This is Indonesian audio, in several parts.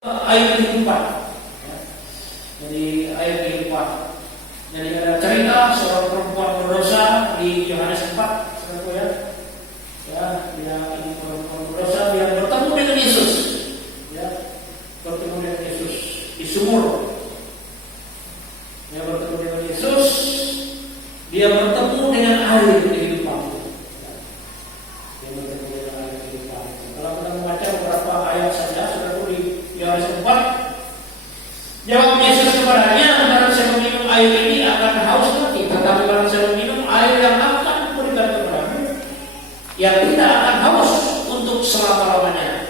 air kehidupan. Ya. Jadi air kehidupan. Jadi ada cerita seorang perempuan berdosa di Yohanes 4, saudaraku ya. Ya, dia ini perempuan berdosa, dia bertemu dengan Yesus. Ya, bertemu dengan Yesus di sumur. Dia bertemu dengan Yesus. Dia bertemu dengan air kehidupan. Ya. Dia bertemu dengan air kehidupan. Kalau kita membaca beberapa ayat saja, saudaraku di Yohanes 4. Jawab Yesus kepadanya, barang saya meminum air ini akan haus lagi, tetapi barang saya meminum air yang akan kuberikan kepadamu, yang tidak akan haus untuk selama-lamanya.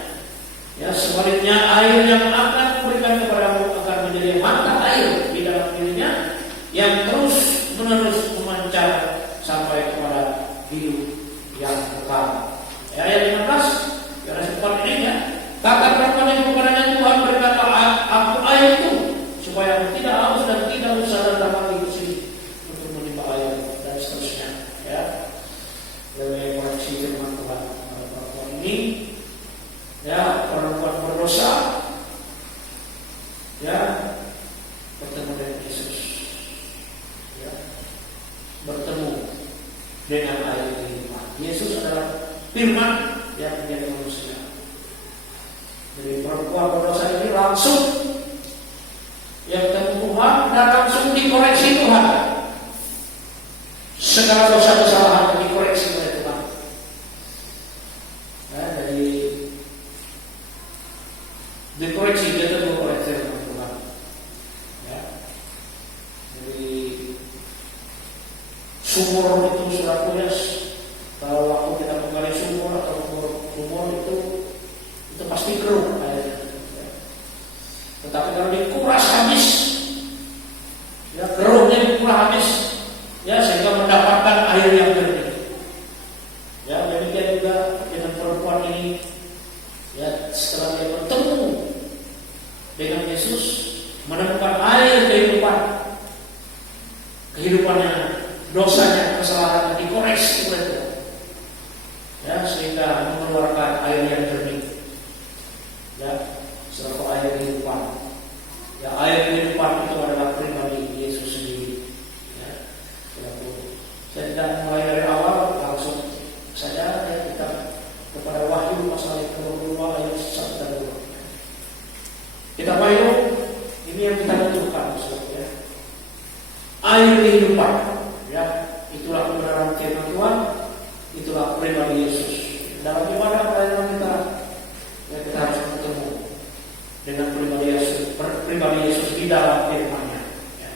Ya, sebaliknya air yang akan kuberikan kepadamu akan menjadi mata air di dalam dirinya, yang terus menerus memancar sampai kepada hidup yang kekal. Ya, ayat 15, Yohanes 4 ini ya. Kata perempuan itu kepadanya, Tuhan berikanlah aku air itu, supaya aku tidak haus dan tidak usah datang lagi ke sini untuk menimba air, dan seterusnya. Ya, lebih koreksi firman Tuhan. Perempuan ini, ya, perempuan berdosa, ya, bertemu dengan Yesus, ya, bertemu dengan air kehidupan. Yesus adalah firman yang menjadi manusia. Jadi perempuan berdosa ini langsung yang ketemu Tuhan dan langsung dikoreksi Tuhan. Segala dosa kesalahan dikoreksi oleh Tuhan. Ya, jadi dikoreksi ketemu oleh Tuhan. Ya, jadi sumur itu sudah punya. Kalau waktu kita menggali sumur atau sumur itu pasti keruh airnya. Tetapi kalau dikuras habis, ya, keruhnya dikuras habis, ya, sehingga mendapatkan air yang jernih. Ya, demikian juga dengan perempuan ini. Ya, setelah dia bertemu dengan Yesus, menemukan air kehidupan, kehidupannya, dosanya, kesalahannya dikoreksi oleh Tuhan. Ya, sehingga mengeluarkan air yang jernih. Ya, selaku air kehidupan. Ya, air kehidupan itu adalah pribadi Yesus sendiri. Ya, saya tidak mulai dari awal, langsung saja ya, kita kepada Wahyu pasal 22 ayat 1 dan 2. Kita payung, ini yang kita butuhkan, ya. Air kehidupan. Ya, itulah kebenaran firman Tuhan, itulah pribadi Yesus. Dalam ibadah pelayanan kita, ya, kita harus bertemu dengan pribadi Yesus di dalam firman-Nya. Ya.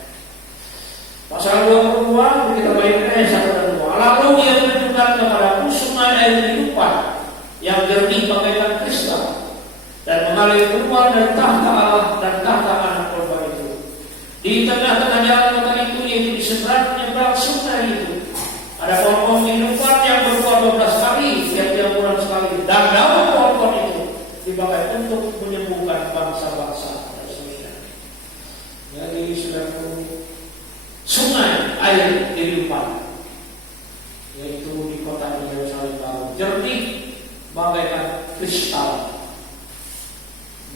Pasal 22 kita bayangkan ayat 1 dan 2. Lalu Ia menunjukkan kepadaku sungai air kehidupan yang jernih bagaikan kristal dan mengalir keluar dari tahta Allah dan tahta Anak Domba itu. Di tengah-tengah jalan kota itu, yaitu di seberang sungai itu, ada pohon kehidupan yang berbuah 12 kali tiap-tiap bulan sekali, dan daun pohon itu dipakai untuk menyembuhkan bangsa-bangsa dan seterusnya. Jadi sudah sungai air kehidupan, yaitu di kota Yerusalem baru, jernih bagaikan kristal.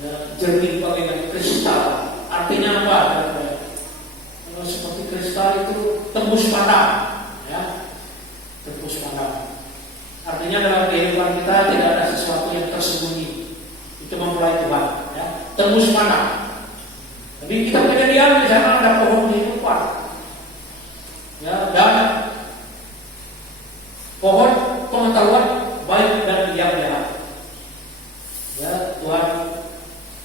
Ya, jernih bagaikan kristal. Artinya apa? Kalau seperti kristal itu tembus pandang, ya, tembus pandang. Artinya dalam kehidupan kita tidak ada sesuatu yang tersembunyi. Itu mempelai Tuhan, ya, tembus pandang. Jadi kita kejadian di sana ada pohon kehidupan, ya, dan pohon pengetahuan baik dan yang jahat. Ya, Tuhan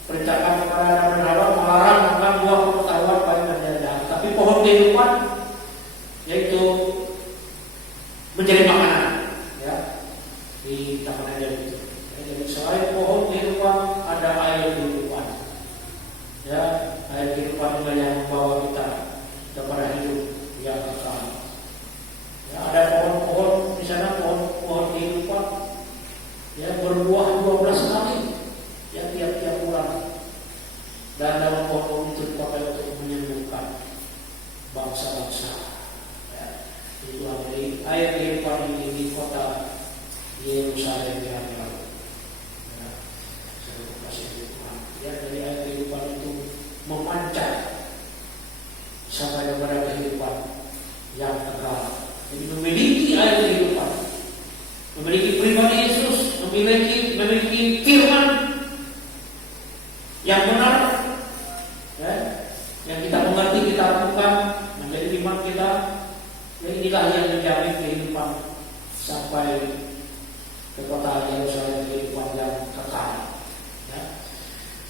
perintahkan kepada Adam dan Hawa melarang makan buah pengetahuan baik dan yang jahat. Tapi pohon kehidupan, yaitu menjadi makanan, ya, di taman Eden itu. Jadi selain pohon kehidupan ada air kehidupan. Ya, air kehidupan itulah yang membawa kita kepada hidup yang kekal. Ya, ada pohon-pohon di sana, pohon kehidupan, ya, berbuah 12 kali, ya, tiap-tiap bulan. Dan dalam pohon itu dipakai untuk menyembuhkan bangsa-bangsa. Ya, itulah dari air kehidupan ini di kota Yerusalem yang lalu. Ya, saya kasih Tuhan. Ya, dari yang benar, ya, yang kita mengerti, kita lakukan menjadi iman kita. Ya, inilah yang menjamin kehidupan sampai ke kota Yerusalem, kehidupan yang kekal, ya,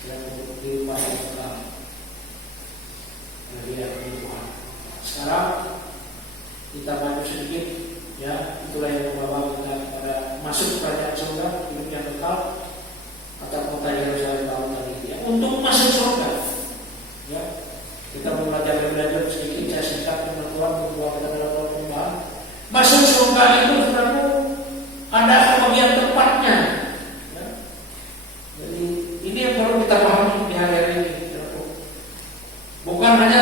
yang kehidupan yang kekal. Jadi Tuhan. Sekarang kita maju sedikit, ya, itulah yang membawa kita kepada masuk kerajaan surga, hidup yang kekal, kata kota Yerusalem tahun tadi. Ya, untuk masuk surga, ya, kita belajar sedikit, saya singkat dengan Tuhan membawa kita dalam perubahan. Masuk surga itu saudaraku ada pembagian tempatnya. Ya. Jadi ini yang perlu kita pahami di hari ini. Bukan hanya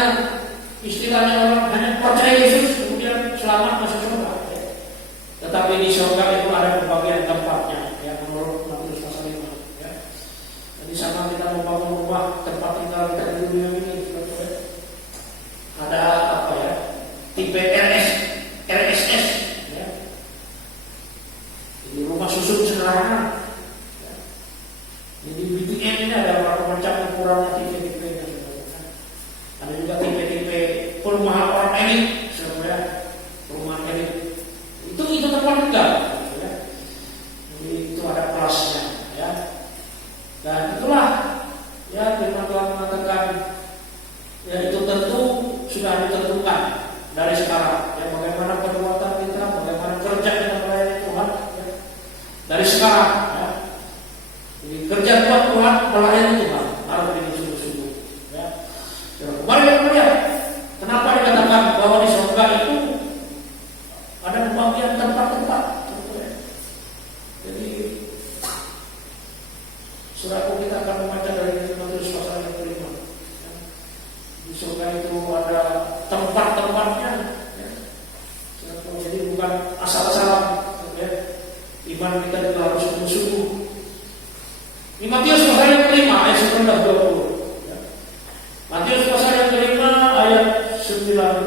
istilahnya orang hanya percaya Yesus kemudian selamat masuk surga, ya. Tetapi di surga itu ada pembagian tempatnya, ya, menurut Matius pasal 5, ya. Jadi sama kita membangun rumah tempat tinggal kita di dunia ini, ya. Ada apa, ya? Tipe RSS, ya. Jadi rumah susun sederhana, ya. Jadi BTN ini ada berapa macam ukurannya tipe-tipe. Ada juga tipe-tipe perumahan orang elit, sebenarnya perumahan elit. Itu tempat tinggal, ya. Jadi itu ada kelasnya, ya. Dan itulah, ya, firman Tuhan mengatakan, ya, itu tentu sudah ditentukan dari sekarang. Ya, bagaimana perbuatan kita, bagaimana kerja kita melayani Tuhan, ya. Dari sekarang, ya. Jadi kerja Tuhan melayani Tuhan harus sungguh-sungguh, ya. Kembali kemudian, kenapa dikatakan bahwa di surga itu ada pembagian tempat-tempat? Jadi, saudaraku, kita akan membaca dari Matius pasal yang kelima. Di surga itu ada tempat-tempatnya. Ya. Jadi bukan asal-asalan. Ya. Iman kita juga harus sungguh-sungguh. Di Matius pasal yang kelima ayat 19-20. Matius pasal yang kelima ayat 19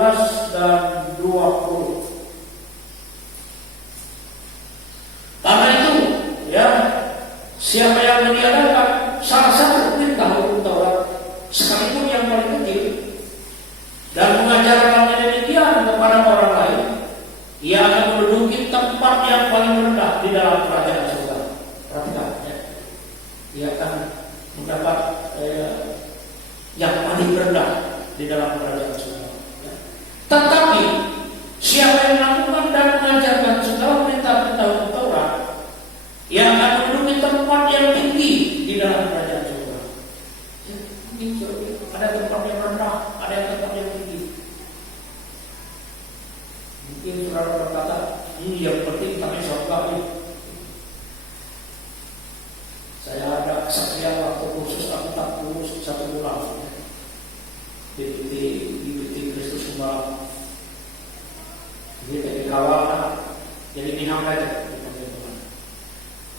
dan 20. Karena itu, ya, siapa yang meniadakan salah satu perintah hukum Taurat, sekalipun yang paling kecil, dan mengajarkannya demikian kepada orang lain, ia akan menduduki tempat yang paling rendah di dalam kerajaan surga. Perhatikan, ya. Ia akan mendapat yang paling rendah di dalam kerajaan surga. Ya. Tetapi siapa yang melakukan dan mengajarkan segala perintah-perintah hukum Taurat, ia akan menduduki tempat yang tinggi di dalam kerajaan surga. Ya, ada tempat yang rendah, ada yang tempat yang tinggi. Mungkin saudara berkata, yang penting kami surga ini. Saya ada kesaksian waktu khusus aku tak lulus 1 bulan. Di Kristus Kembali. Jadi dari kawalan, jadi niham aja.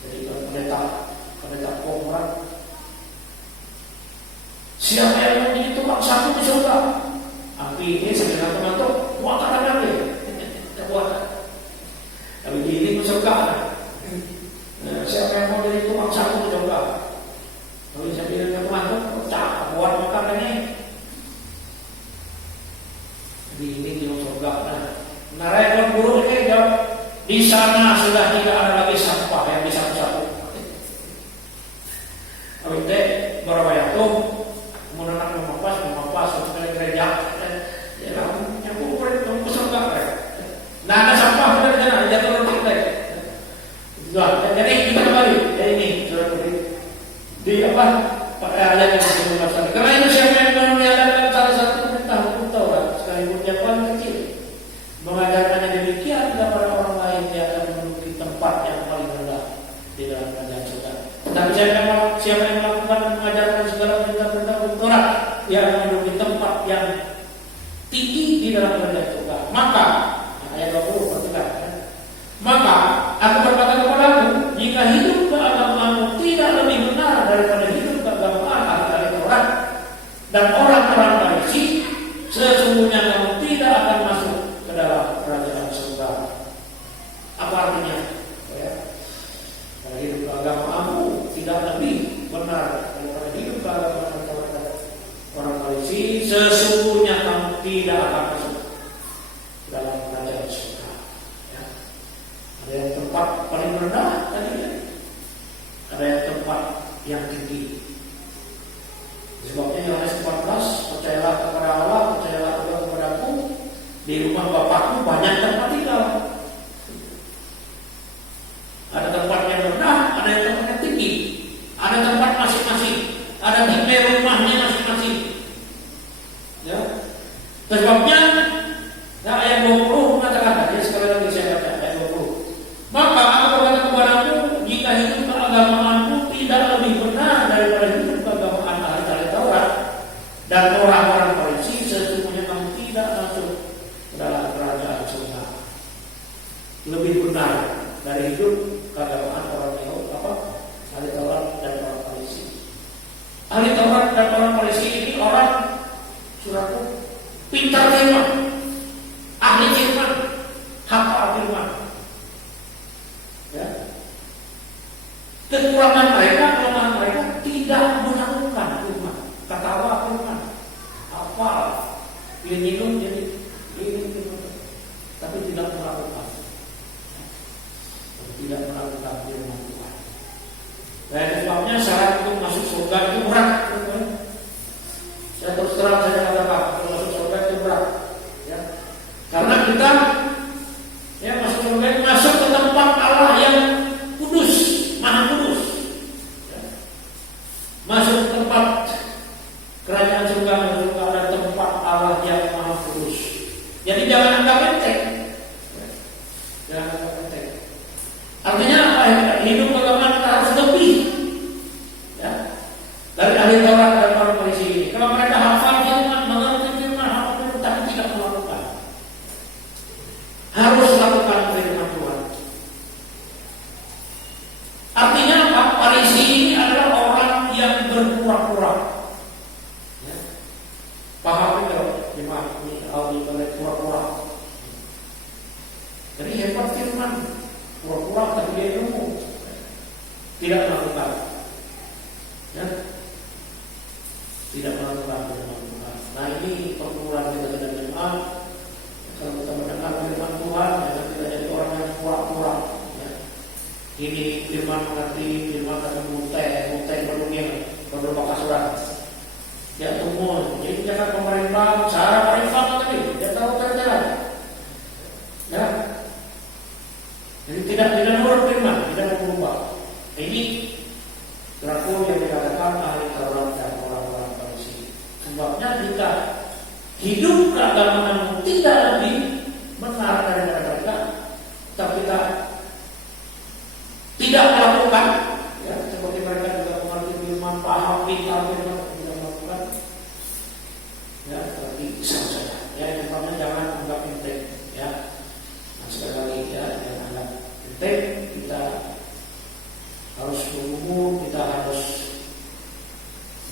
Jadi pendeta Komran. Siapa yang menjadi tukang sapu di surga? Api ini segera teman-teman, buatan ada deh. Tapi ini surga. Siapa yang mau jadi tukang sapu di surga? Kalau saya bilang ke teman-teman, cak buat makan ini. Ini di surga. Nah, rekor buruk ini jawab, di sana sudah tidak ada lagi sampah yang disapu-sapu. Tapi teh berapa tuh, kemudian anak memapas sampai gereja, ya kamu yang kumpul kamu ke surga. Nah, ada sampah sudah di sana, jatuh roti teh. Jadi kita kembali, ini sudah di apa? Ayat yang disebut. Karena itu siapa yang meniadakan salah satu perintah hukum Taurat, sekalipun yang paling kecil, mengajarkannya demikian kepada orang lain, dia akan menduduki tempat yang paling rendah di dalam kerajaan surga. Tapi siapa yang melakukan dan mengajarkan segala perintah-perintah hukum Taurat, dia akan menduduki tempat yang tinggi di dalam kerajaan surga. Maka ayat 20 perhatikan. Maka aku berkata kepadamu, jika hidup keagamaanmu tidak lebih benar daripada hidup keagamaan ahli Taurat dan orang-orang Farisi, sesungguhnya kamu tidak akan masuk ke dalam kerajaan surga. Apa artinya? Ya. Hidup keagamaanmu tidak lebih benar daripada hidup keagamaan sesungguhnya kamu tidak akan masuk dalam kerajaan surga. Ya. Ada yang tempat paling rendah tadi ya. Ada yang tempat yang tinggi. Sebabnya Yohanes 14, percayalah kepada Allah, percayalah juga kepadaku. Di rumah Bapakku banyak tempat tinggal. Ada tempat yang rendah, ada yang tempat yang tinggi. Ada tempat masing-masing. Ada tipe rumahnya masing-masing. Ya. Sebabnya ya, ayat 20 mengatakan, ya sekali lagi saya baca ayat 20. Maka aku berkata kepadamu, jika hidup keagamaanmu tidak lebih benar daripada hidup keagamaan ahli Taurat dan orang-orang Farisi, sesungguhnya kamu tidak masuk dalam kerajaan surga. Lebih benar dari hidup keagamaan orang Yahudi, ahli Taurat dan orang Farisi. Ahli Taurat dan orang Farisi ini orang, saudaraku, pintar firman, ahli firman, hafal firman. Ya. Kekurangan mereka, kelemahan mereka tidak melakukan firman, ketawa firman, hafal, minum jadi ini firman, tapi tidak melakukan, tidak melakukan firman Tuhan. Dan sebabnya syarat untuk masuk surga itu berat. Saya terus terang saya katakan, untuk masuk surga itu berat. Ya. Karena kita ya masuk surga, masuk ke tempat Allah yang kudus, maha kudus. Ya. Masuk ke tempat kerajaan surga, ada tempat Allah yang maha kudus. Jadi jangan anggap enteng. Ya. Jangan anggap enteng. Artinya apa? Hidup agama kita harus lebih ya, dari ahli Taurat dan orang Farisi ini. Kalau mereka hafal firman, mengerti firman, hafal firman, tapi tidak melakukan, harus lakukan firman Tuhan. Artinya apa? Farisi ini adalah orang yang berpura-pura. Ya. Paham itu? Gimana? Ini boleh pura-pura. Jadi hebat firman, pura-pura tapi dia ilmu, tidak melakukan. Ya. Tidak melakukan firman Tuhan. Nah ini perguruan kita dengan jemaat. Kalau kita mendengar firman Tuhan, jangan kita jadi orang yang pura-pura. Ya. Ini firman mengerti, firman tapi mutai berdungin, beberapa kasuran. Ya tunggu. Jadi jangan pemerintah, cara pemerintah tadi, dia tahu cara. Ya. Jadi tidak menurut firman, tidak berubah. Ini pelaku yang dikatakan ahli Taurat dan orang-orang Farisi. Sebabnya jika hidup keagamaan tidak lebih benar daripada mereka, tapi kita tidak melakukan, ya, seperti mereka juga mengerti firman, paham firman, tidak melakukan, ya, berarti sama saja. Ya, yang jangan anggap enteng, ya. Nah, sekali lagi ya, jangan anggap enteng. Kita harus berumur, kita harus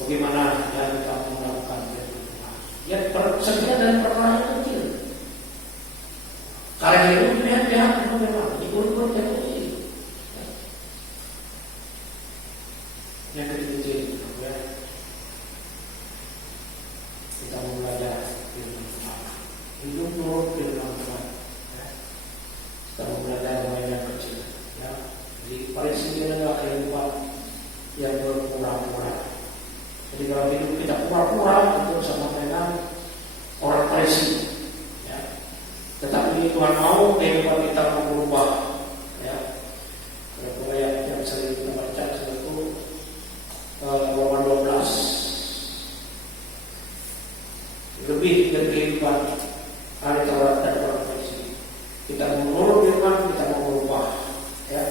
bagaimana ya kita melakukan firman. Ya, sekian dari perkara yang kecil. Karena itu lihat bagaimana diukur teknologi. Yang kecil-kecil, ya. Kita mau belajar firman Tuhan. Hidup menurut firman Tuhan. Ya. Kita mau belajar yang kecil. Ya. Jadi paling sini adalah kehidupan yang berpura-pura. Jadi kalau hidup kita pura-pura itu sama dengan orang Farisi. Ya. Tetapi Tuhan mau kehidupan kita berubah. Ya. Kalau ayat yang sering kita baca itu Roma 12 lebih dari kehidupan ahli Taurat dan orang Farisi. Kita menurut firman, kita mau berubah. Ya.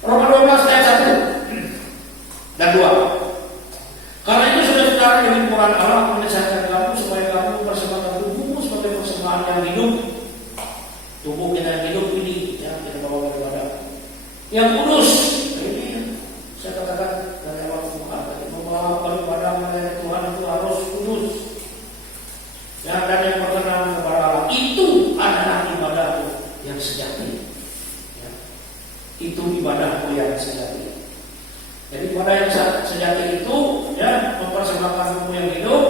Roma 12 ayat 1 dan 2. Karena itu saudara-saudara demi Quran Allah menasihatkan kamu supaya kamu mempersembahkan tubuhmu sebagai persembahan yang hidup. Tubuh kita yang hidup ini, ya, kita bawa kepada yang kudus. Ini saya katakan dari awal Tuhan, membawa ibadah melayani Tuhan itu harus kudus. Ya, dan yang berkenan kepada Allah itu adalah ibadahku yang sejati. Ya. Itu ibadahku yang sejati. Jadi ibadah yang sejati itu, ya, mempersembahkan tubuh yang hidup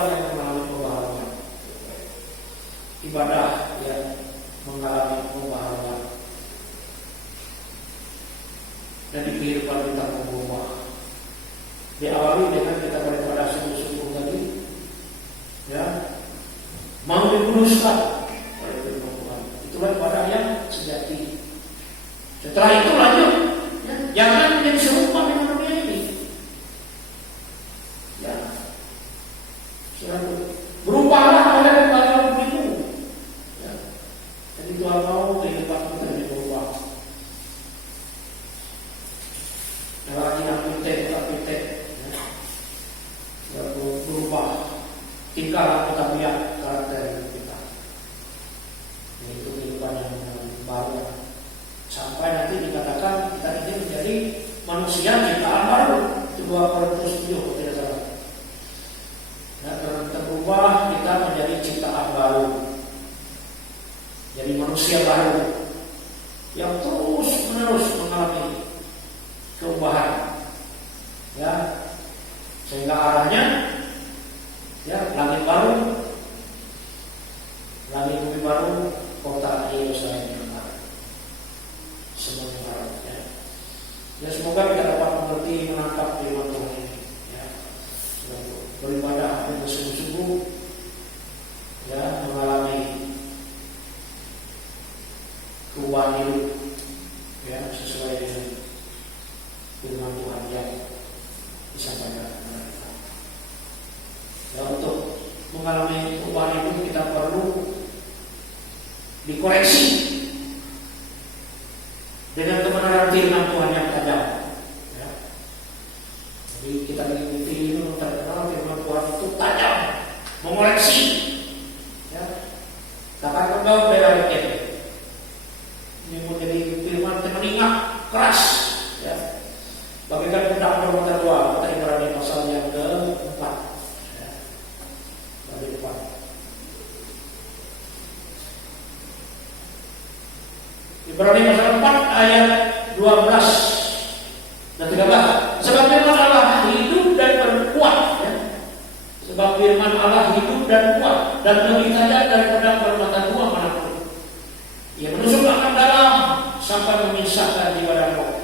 kehidupan yang mengalami pembaharuan. Ibadah yang mengalami pembaharuan. Dan di kehidupan kita berubah. Diawali dengan kita beribadah sungguh-sungguh tadi, ya, mau dikuduskan oleh Tuhan. Itulah ibadah yang sejati. Setelah itu lanjut, ya, jangan menjadi serupa dengan dunia ini. Ya, berubahlah oleh pengaruh berimu. Ya, jadi Tuhan mau kehidupan kita jadi berubah. Yang lagi arsitek, ya, berubah tingkah laku tabiat karakter hidup kita. Yaitu kehidupan yang baru. Sampai nanti dikatakan kita ini menjadi manusia ciptaan baru. Itu 2 Korintus 7 kalau tidak salah. Nah, berubah kita menjadi ciptaan baru. Jadi manusia baru yang terus menerus mengalami perubahan. Ya, sehingga arahnya, ya, langit baru, langit bumi baru, kota Yerusalem yang baru. Semuanya baru. Ya. Ya, semoga kita dapat mengerti, menangkap firman Tuhan ini. Ya, beribadah dengan sungguh-sungguh, ya, mengalami perubahan hidup, ya, sesuai dengan firman Tuhan yang disampaikan kepada kita. Ya, untuk mengalami perubahan hidup kita perlu dikoreksi dengan kebenaran firman Tuhan yang tajam. Ya. Jadi kita mengikuti ini terkenal firman Tuhan itu tajam, mengoreksi. Ya. Takkan kau bela ini menjadi firman telinga keras. Ya. Bagaikan pedang bermata dua, kita Ibrani pasal yang ke-4. Ya. Dari depan. Ibrani pasal 4 ayat 12 dan 13. Sebab firman Allah hidup dan berkuat, ya. Sebab firman Allah hidup dan kuat dan lebih tajam daripada bermata dua manapun. Ia menusuk akan dalam sampai memisahkan jiwa dan roh,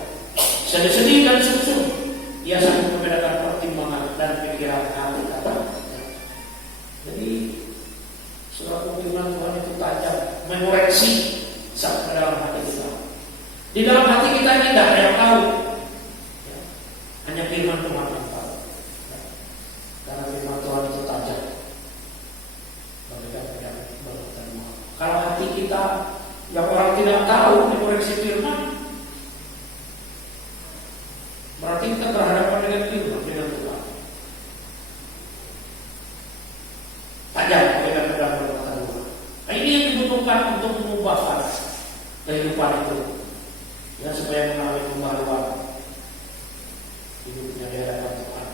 sendi-sendi dan sumsum. Ia sanggup membedakan pertimbangan dan pikiran hati kata. Jadi surat firman Tuhan itu tajam, mengoreksi sampai dalam hati kita. Di dalam hati kita ini tidak ada yang tahu, ya. Hanya firman Tuhan yang tahu, ya. Karena firman Tuhan itu tajam. Kalau hati kita yang orang tidak tahu dikoreksi firman, berarti kita berhadapan dengan firman, dengan Tuhan. Tajam dengan pedang bermata dua. Nah, ini yang dibutuhkan untuk mengubah kehidupan itu, ya, supaya mengalami pembaharuan hidupnya di hadapan Tuhan.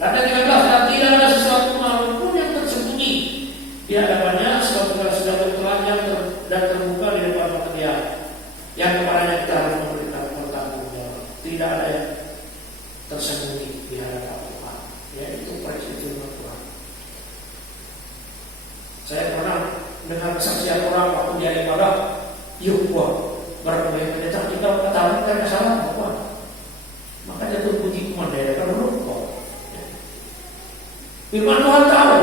Dan yang 13, dan tidak ada sesuatu makhluk pun yang tersembunyi di hadapannya, sebab segala sesuatu telanjang dan terbuka di depan mata Dia, yang kepadanya kita harus memberikan pertanggungjawaban. Tidak ada yang tersembunyi di hadapan Tuhan. Ya, itu prinsip firman Tuhan. Saya pernah dengar kesaksian orang waktu dia ibadah, yuk gua berdoa pendeta kita ketahuan karena salah apa? Maka dia tuh puji kumandera kan lupa. Firman Tuhan tahu.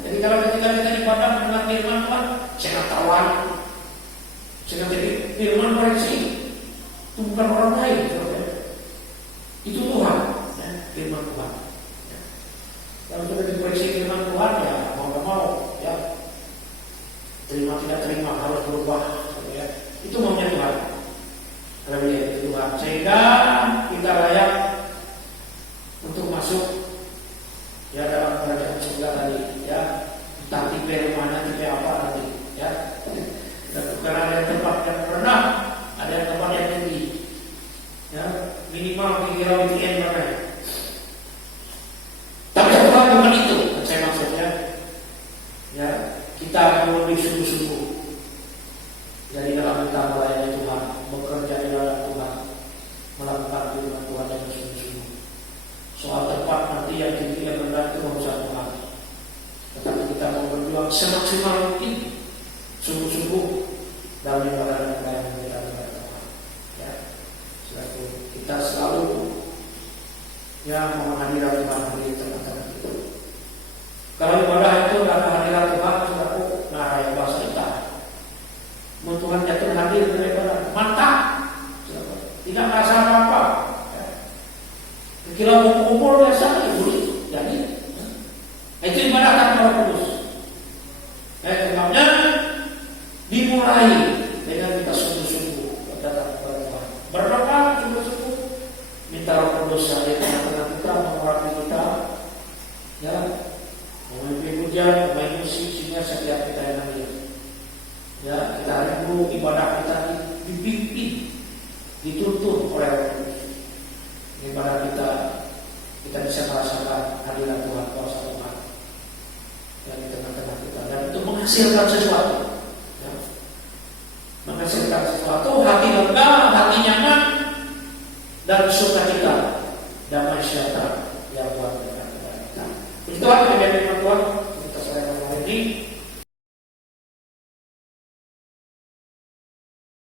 Jadi kalau ketika kita ibadah mendengar firman Tuhan, saya ketahuan, saya jadi firman koreksi. Itu bukan orang lain, itu Tuhan, ya, firman Tuhan. Ya. Kalau sudah dikoreksi firman Tuhan, ya mau nggak mau, ya, terima tidak terima harus berubah, ya. Itu maunya Tuhan. Haleluya, itu Tuhan. Sehingga kita layak untuk masuk, ya, dalam kerajaan surga tadi, ya. Entah tipe rumahnya, tipe apa nanti, ya. Karena ada yang tempat yang rendah, ada yang tempat yang tinggi. semaksimal mungkin sungguh-sungguh dalam ibadah kita yang kita lakukan. Ya, selalu kita selalu menghadiri Tuhan di tengah-tengah itu. Kalau ibadah itu adalah kehadiran Tuhan, selalu yang bahasa kita. Tuhan jatuh hadir daripada mantap, tidak merasa apa-apa. Ya. Kira kumpul biasa boleh jadi. Itu ibadah tanpa Roh Kudus. Sebabnya dimulai dengan kita sungguh-sungguh datang kepada Tuhan. Berdoa sungguh-sungguh, minta Roh Kudus hadir di tengah kita, mengurapi kita, ya, memimpin hujan, memain musik, sehingga setiap kita yang hadir. Ya, kita rindu ibadah kita dipimpin, dituntun oleh Roh Kudus. Ibadah kita bisa merasakan hadirat Tuhan, kuasa Tuhan yang di tengah-tengah kita, dan itu menghasilkan sesuatu. Ya. Menghasilkan sesuatu, hati lega, hati nyaman, dan sukacita, damai sejahtera yang buat kita. Itu adalah kejadian Tuhan kita selama ini.